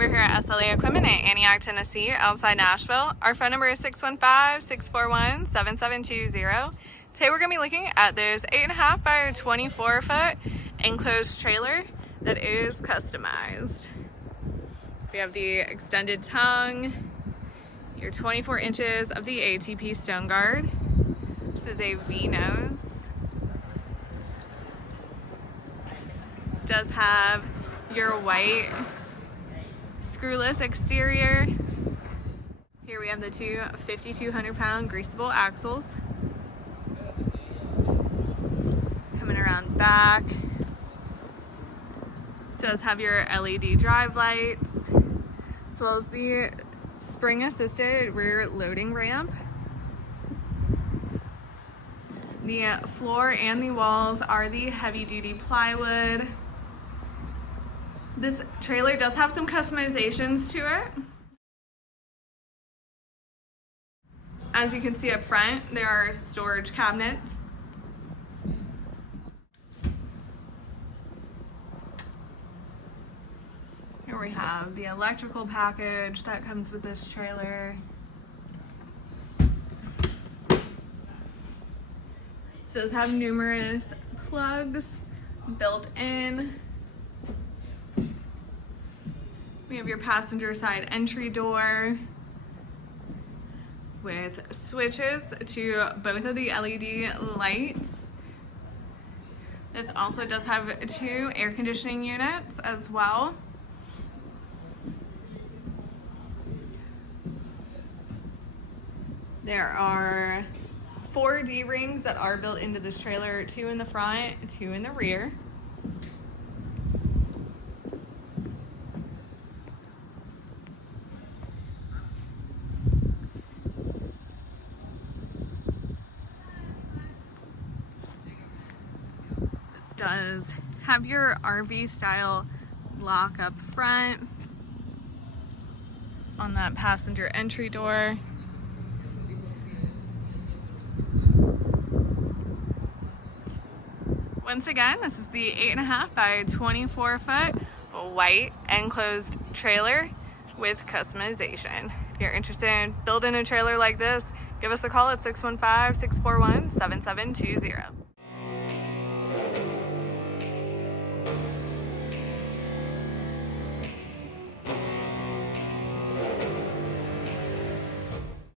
We're here at SLA Equipment in Antioch, Tennessee, outside Nashville. Our phone number is 615-641-7720. Today we're going to be looking at this 8.5 by 24 foot enclosed trailer that is customized. We have the extended tongue, your 24 inches of the ATP Stoneguard. This is a V-nose. This does have your white screwless exterior. Here we have the two 5,200-pound Greaseable axles. Coming around back. This does have your LED drive lights, as well as the spring-assisted rear loading ramp. The floor and the walls are the heavy-duty plywood. This trailer does have some customizations to it. As you can see up front, there are storage cabinets. Here we have the electrical package that comes with this trailer. This does have numerous plugs built in. We have your passenger side entry door with switches to both of the LED lights. This also does have two air conditioning units as well. There are 4 D-rings that are built into this trailer, 2 in the front, 2 in the rear. This does have your RV style lock up front on that passenger entry door. Once again, this is the 8.5 by 24 foot white enclosed trailer with customization. If you're interested in building a trailer like this, give us a call at 615-641-7720.